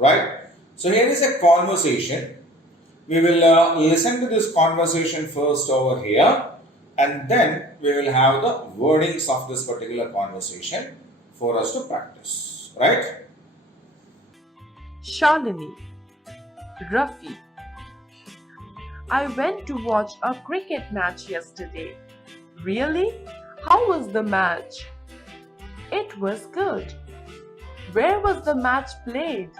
right? So here is a conversation. We will listen to this conversation first over here, and then we will have the wordings of this particular conversation for us to practice, right? Shalini, Rafi. I went to watch a cricket match yesterday. Really? How was the match? It was good. Where was the match played?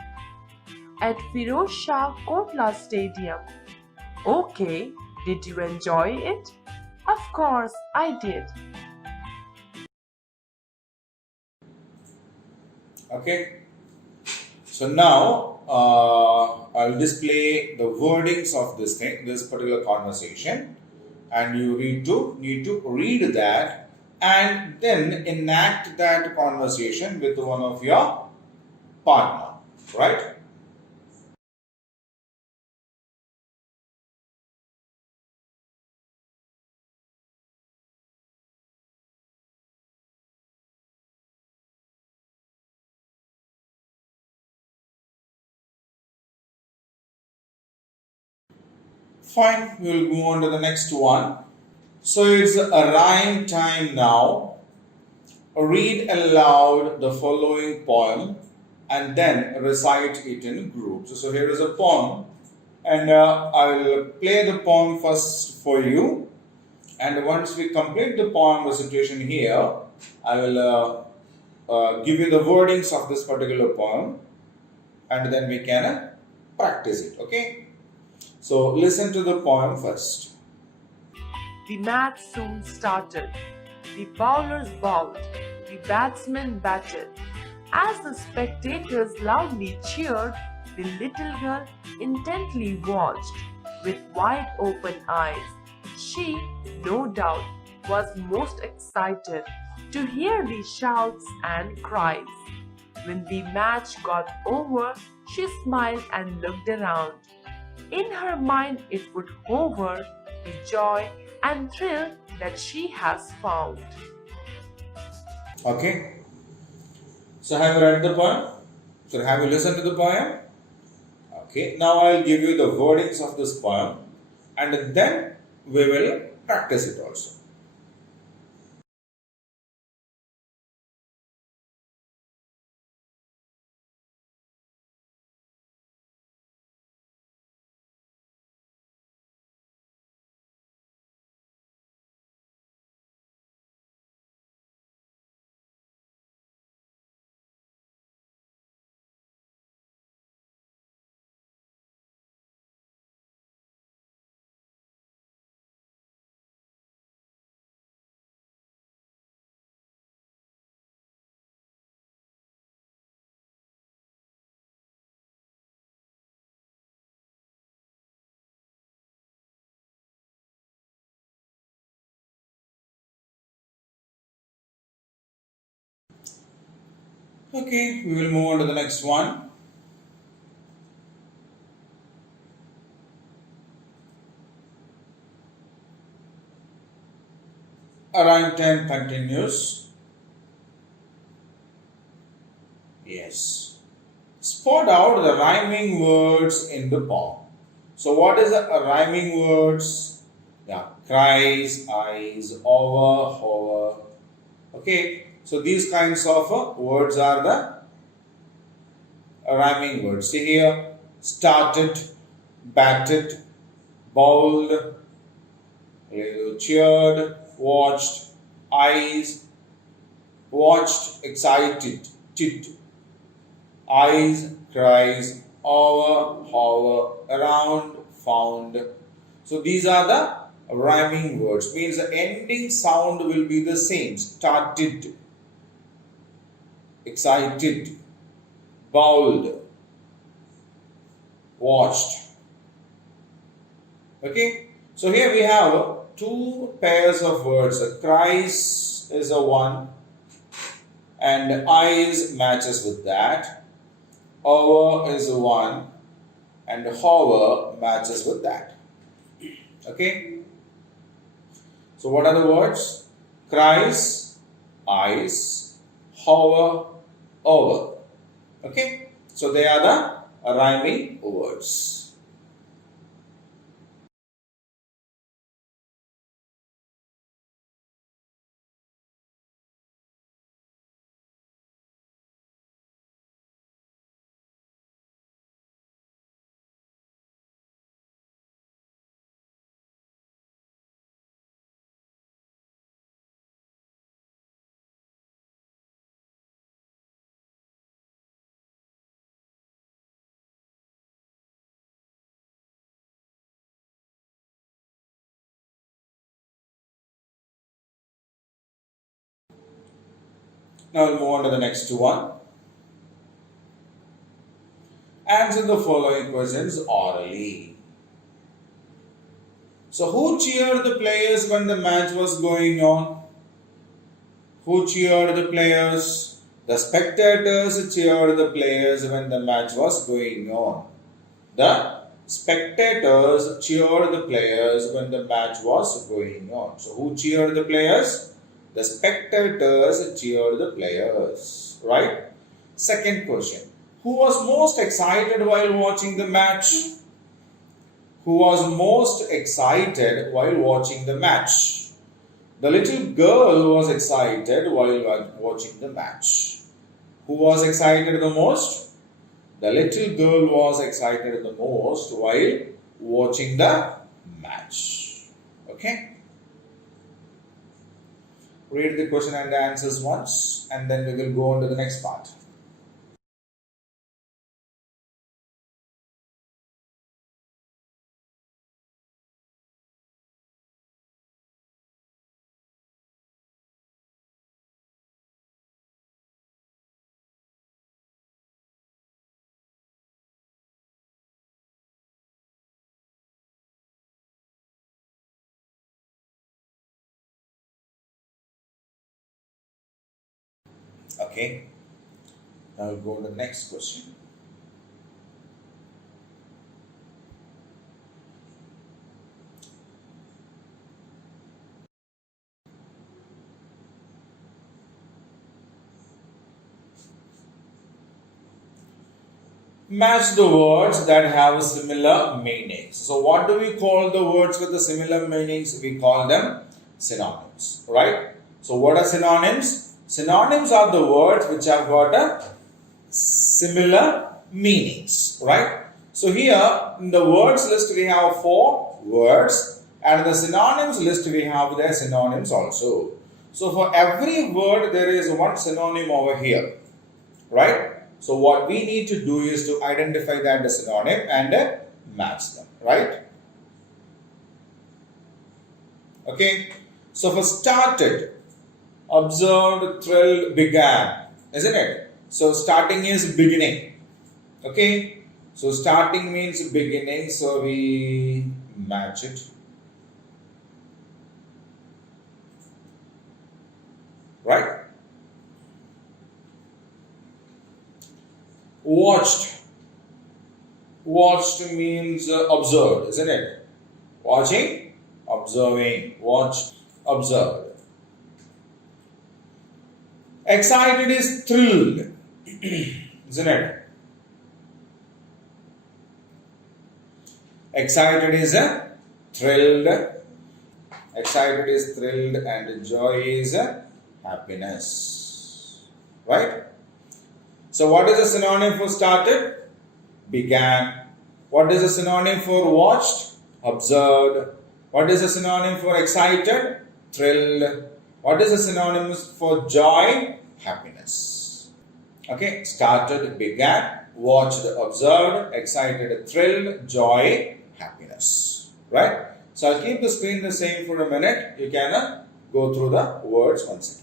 At Firoz Shah Kotla Stadium. Okay, did you enjoy it? Of course I did. Okay. So now I'll display the wordings of this particular conversation, and you need to read that and then enact that conversation with one of your partner, right? Fine, we will move on to the next one. So it's a rhyme time now. Read aloud the following poem and then recite it in groups. So here is a poem, and I will play the poem first for you. And once we complete the poem recitation here, I will give you the wordings of this particular poem, and then we can practice it. Okay? So listen to the poem first. The match soon started. The bowlers bowled. The batsmen batted. As the spectators loudly cheered, the little girl intently watched with wide open eyes. She, no doubt, was most excited to hear the shouts and cries. When the match got over, she smiled and looked around. In her mind it would hover the joy and thrill that she has found. Okay? So have you read the poem? So have you listened to the poem? Okay, now I'll give you the wordings of this poem, and then we will practice it also. Okay, we will move on to the next one. Rhyme 10 continues. Yes. Spot out the rhyming words in the poem. So what is the rhyming words? Yeah, cries, eyes, over, hover. Okay, so these kinds of words are the rhyming words. See here, started, batted, bowled, cheered, watched, eyes, watched, excited, tit, eyes, cries, over, hover, around, found. So these are the rhyming words. Means the ending sound will be the same. Started, excited, bowled, watched. Okay. So here we have two pairs of words. Cries is a one, and eyes matches with that. Over is a one, and hover matches with that. Okay. So what are the words? Cries, eyes, hover, over. Okay. So they are the rhyming words. Now we'll move on to the next one. Answer the following questions orally. So, who cheered the players when the match was going on? Who cheered the players? The spectators cheered the players when the match was going on. The spectators cheered the players when the match was going on. So, who cheered the players? The spectators cheered the players. Right? Second question. Who was most excited while watching the match? Who was most excited while watching the match? The little girl was excited while watching the match. Who was excited the most? The little girl was excited the most while watching the match. Okay? Read the question and the answers once, and then we will go on to the next part. Okay, now we'll go to the next question. Match the words that have similar meanings. So, what do we call the words with the similar meanings? We call them synonyms, right? So, what are synonyms? Synonyms are the words which have got a similar meanings, right? So here in the words list we have 4 words, and in the synonyms list we have their synonyms also. So for every word there is one synonym over here, right? So what we need to do is to identify that as synonym and match them, right? Okay. So for started, observed, thrilled, began, isn't it? So starting is beginning. Okay. So starting means beginning, so we match it. Right? Watched. Watched means observed, isn't it? Watching, observing, watched, observed. Excited is thrilled, isn't it? Excited is thrilled. Excited is thrilled, and joy is happiness. Right? So, what is a synonym for started? Began. What is a synonym for watched? Observed. What is a synonym for excited? Thrilled. What is a synonym for joy? Happiness. Okay, started, began, watched, observed, excited, thrilled, joy, happiness. Right? So I'll keep the screen the same for a minute. You can go through the words once again.